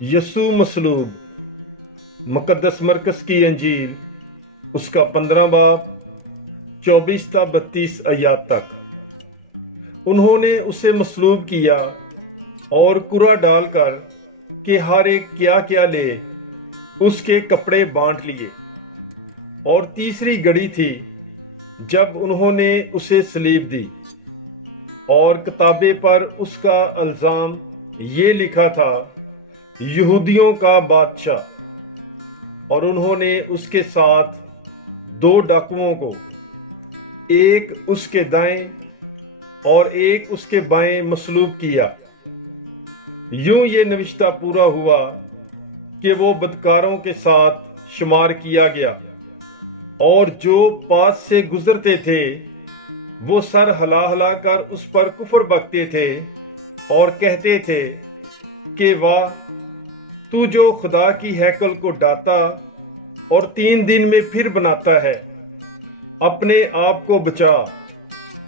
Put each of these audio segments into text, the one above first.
यसू मसलूब। मुकद्दस मरकस की अंजील उसका 15 बाब 24 ता 32 आयात तक। उन्होंने उसे मसलूब किया और कुरा डालकर कि हर एक क्या क्या ले, उसके कपड़े बांट लिए। और तीसरी घड़ी थी जब उन्होंने उसे सलीब दी, और किताबे पर उसका इल्जाम ये लिखा था, यहूदियों का बादशाह। और उन्होंने उसके साथ 2 डाकुओं को, एक उसके दाएं और एक उसके बाएं मसलूब किया। यूं ये नविश्ता पूरा हुआ कि वो बदकारों के साथ शुमार किया गया, और जो पास से गुजरते थे वो सर हिला हिला कर उस पर कुफर बकते थे और कहते थे कि वाह, तू जो खुदा की हैकल को डाता और 3 दिन में फिर बनाता है, अपने आप को बचा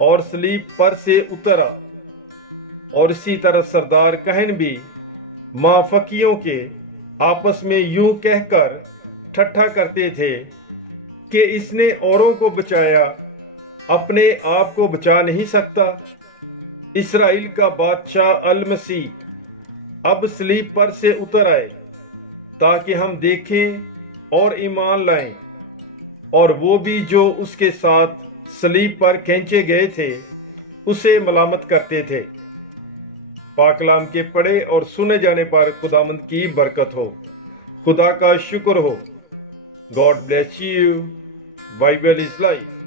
और सलीब पर से उतरा। और इसी तरह सरदार कहन भी माफकियों के आपस में यूं कहकर ठट्ठा करते थे कि इसने औरों को बचाया, अपने आप को बचा नहीं सकता। इस्राएल का बादशाह अल मसीह अब सलीब पर से उतर आए ताकि हम देखें और ईमान लाएं। और वो भी जो उसके साथ सलीब पर खींचे गए थे उसे मलामत करते थे। पाकलाम के पढ़े और सुने जाने पर खुदावंद की बरकत हो। खुदा का शुक्र हो। God bless you. Bible is life.